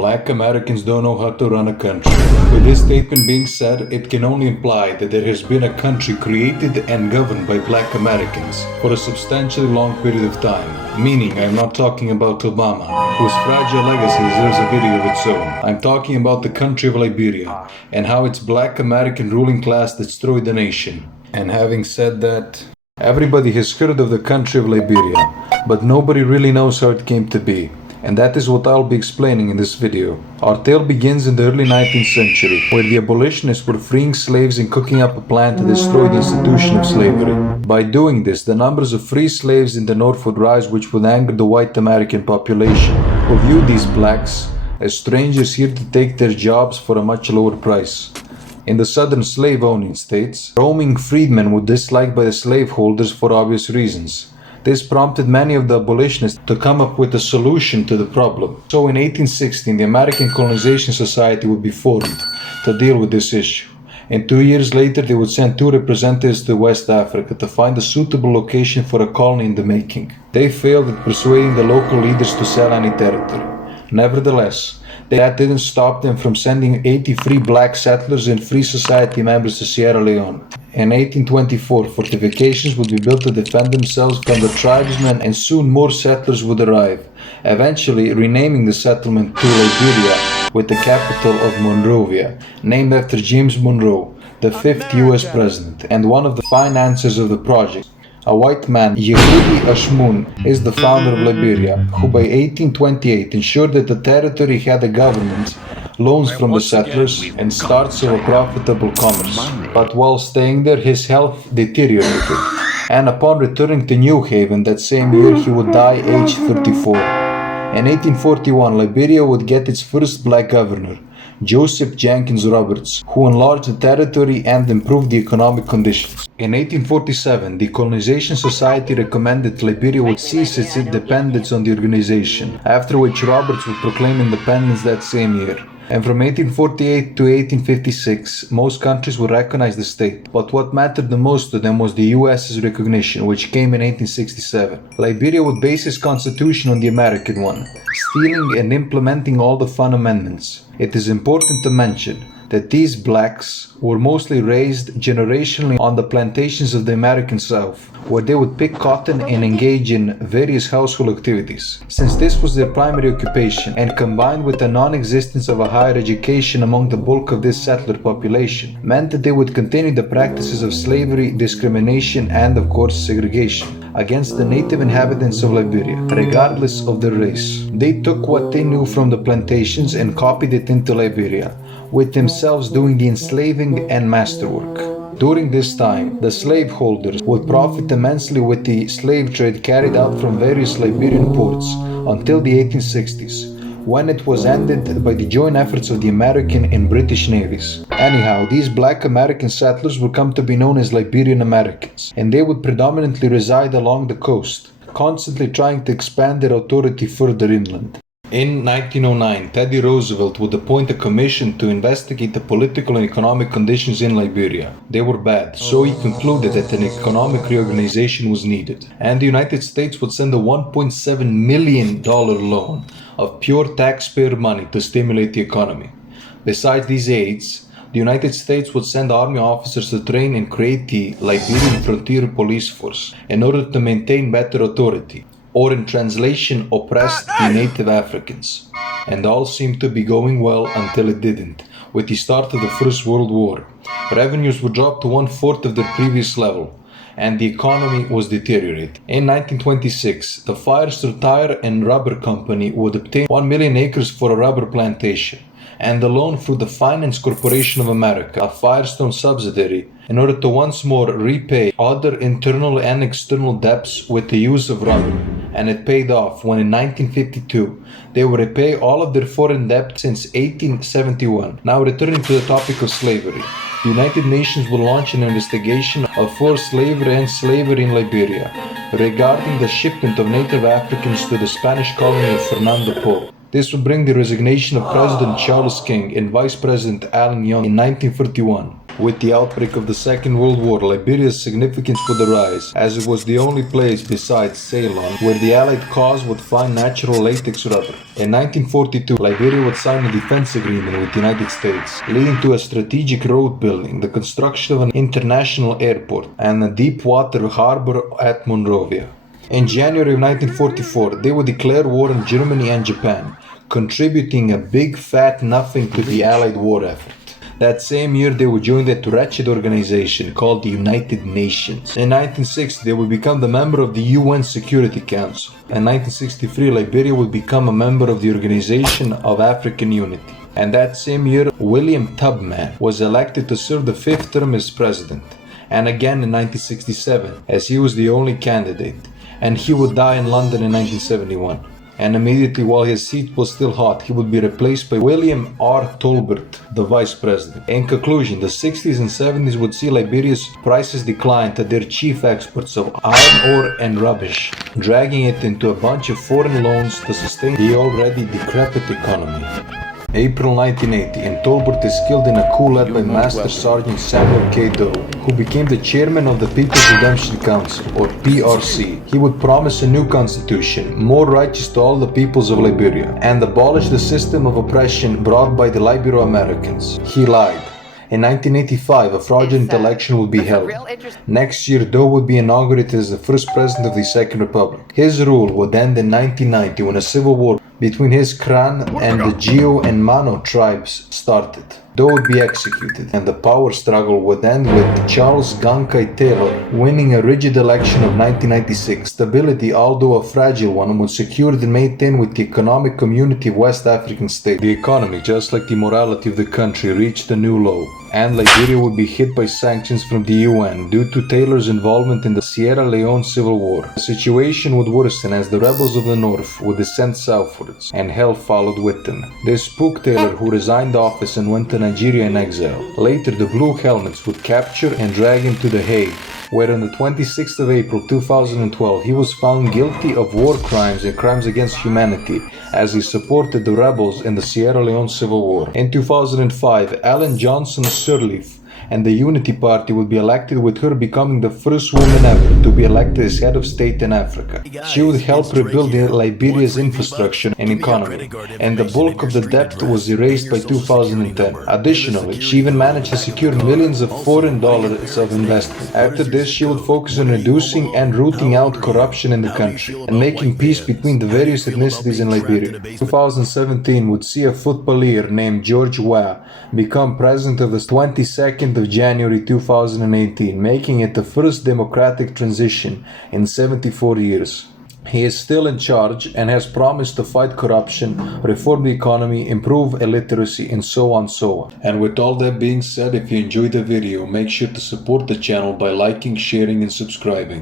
Black Americans don't know how to run a country. With this statement being said, it can only imply that there has been a country created and governed by Black Americans for a substantially long period of time. Meaning, I'm not talking about Obama, whose fragile legacy deserves a video of its own. I'm talking about the country of Liberia and how its Black American ruling class destroyed the nation. And having said that, everybody has heard of the country of Liberia, but nobody really knows how it came to be. And that is what I'll be explaining in this video. Our tale begins in the early 19th century, where the abolitionists were freeing slaves and cooking up a plan to destroy the institution of slavery. By doing this, the numbers of free slaves in the North would rise, which would anger the white American population, who viewed these blacks as strangers here to take their jobs for a much lower price. In the southern slave-owning states, roaming freedmen were disliked by the slaveholders for obvious reasons. This prompted many of the abolitionists to come up with a solution to the problem. So in 1816, the American Colonization Society would be formed to deal with this issue. And 2 years later, they would send 2 representatives to West Africa to find a suitable location for a colony in the making. They failed at persuading the local leaders to sell any territory. Nevertheless, that didn't stop them from sending 83 black settlers and free society members to Sierra Leone. In 1824, fortifications would be built to defend themselves from the tribesmen, and soon more settlers would arrive, eventually renaming the settlement to Liberia, with the capital of Monrovia, named after James Monroe, the 5th US president and one of the financiers of the project. A white man, Yehudi Ashmun, is the founder of Liberia, who by 1828 ensured that the territory had a government, loans from the settlers, and starts of a profitable commerce. But while staying there, his health deteriorated, and upon returning to New Haven that same year, he would die aged 34. In 1841, Liberia would get its first black governor, Joseph Jenkins Roberts, who enlarged the territory and improved the economic conditions. In 1847, the Colonization Society recommended Liberia would cease its dependence on the organization, after which Roberts would proclaim independence that same year. And from 1848 to 1856, most countries would recognize the state, but what mattered the most to them was the US's recognition, which came in 1867. Liberia would base its constitution on the American one, stealing and implementing all the fun amendments. It is important to mention that these blacks were mostly raised generationally on the plantations of the American South, where they would pick cotton and engage in various household activities. Since this was their primary occupation, and combined with the non-existence of a higher education among the bulk of this settler population, meant that they would continue the practices of slavery, discrimination, and of course segregation against the native inhabitants of Liberia, regardless of their race. They took what they knew from the plantations and copied it into Liberia, with themselves doing the enslaving and masterwork. During this time, the slaveholders would profit immensely with the slave trade carried out from various Liberian ports until the 1860s, when it was ended by the joint efforts of the American and British navies. Anyhow, these black American settlers would come to be known as Liberian Americans, and they would predominantly reside along the coast, constantly trying to expand their authority further inland. In 1909, Teddy Roosevelt would appoint a commission to investigate the political and economic conditions in Liberia. They were bad, so he concluded that an economic reorganization was needed, and the United States would send a $1.7 million loan of pure taxpayer money to stimulate the economy. Besides these aids, the United States would send army officers to train and create the Liberian Frontier Police Force in order to maintain better authority, or in translation, oppressed the native Africans. And all seemed to be going well until it didn't. With the start of the First World War, revenues would drop to 1/4 of their previous level, and the economy was deteriorating. In 1926, the Firestone Tire and Rubber Company would obtain 1 million acres for a rubber plantation, and a loan through the Finance Corporation of America, a Firestone subsidiary, in order to once more repay other internal and external debts with the use of rubber. And it paid off when in 1952 they would repay all of their foreign debt since 1871. Now returning to the topic of slavery, the United Nations will launch an investigation of forced slavery and slavery in Liberia regarding the shipment of native Africans to the Spanish colony of Fernando Po. This would bring the resignation of President Charles King and Vice President Allen Young in 1941. With the outbreak of the Second World War, Liberia's significance would arise, as it was the only place besides Ceylon where the Allied cause would find natural latex rubber. In 1942, Liberia would sign a defense agreement with the United States, leading to a strategic road building, the construction of an international airport, and a deep water harbor at Monrovia. In January of 1944, they would declare war on Germany and Japan, contributing a big fat nothing to the Allied war effort. That same year, they would join that wretched organization called the United Nations. In 1960, they would become the member of the UN Security Council. In 1963, Liberia would become a member of the Organization of African Unity. And that same year, William Tubman was elected to serve the fifth term as president. And again in 1967, as he was the only candidate. And he would die in London in 1971. And immediately while his seat was still hot, he would be replaced by William R. Tolbert, the vice president. In conclusion, the 60s and 70s would see Liberia's prices decline to their chief exports of iron ore and rubbish, dragging it into a bunch of foreign loans to sustain the already decrepit economy. April 1980, and Tolbert is killed in a coup led by Master Sergeant Samuel K. Doe, who became the chairman of the People's Redemption Council, or PRC. He would promise a new constitution, more righteous to all the peoples of Liberia, and abolish the system of oppression brought by the Libero-Americans. He lied. In 1985, a fraudulent election would be held. Next year, Doe would be inaugurated as the first president of the Second Republic. His rule would end in 1990 when a civil war between his Kran and the Geo and Mano tribes started. Doe would be executed, and the power struggle would end with Charles Gankai Taylor winning a rigid election of 1996. Stability, although a fragile one, was secured and maintained with the economic community of West African states. The economy, just like the morality of the country, reached a new low, and Liberia would be hit by sanctions from the UN due to Taylor's involvement in the Sierra Leone Civil War. The situation would worsen as the rebels of the north would descend southwards, and hell followed with them. They spooked Taylor, who resigned office and went to Nigeria in exile. Later, the Blue Helmets would capture and drag him to The Hague, where on the 26th of April 2012 he was found guilty of war crimes and crimes against humanity as he supported the rebels in the Sierra Leone Civil War. In 2005, Ellen Johnson Sirleaf and the Unity Party would be elected, with her becoming the first woman ever to be elected as head of state in Africa. She would help rebuild Liberia's infrastructure and economy, and the bulk of the debt was erased by 2010. Additionally, she even managed to secure millions of foreign dollars of investment. After this, she would focus on reducing and rooting out corruption in the country and making peace between the various ethnicities in Liberia. 2017 would see a footballer named George Weah become president of the 22nd of January 2018, making it the first democratic transition in 74 years. He is still in charge and has promised to fight corruption, reform the economy, improve illiteracy, and so on. And with all that being said, if you enjoyed the video, make sure to support the channel by liking, sharing, and subscribing.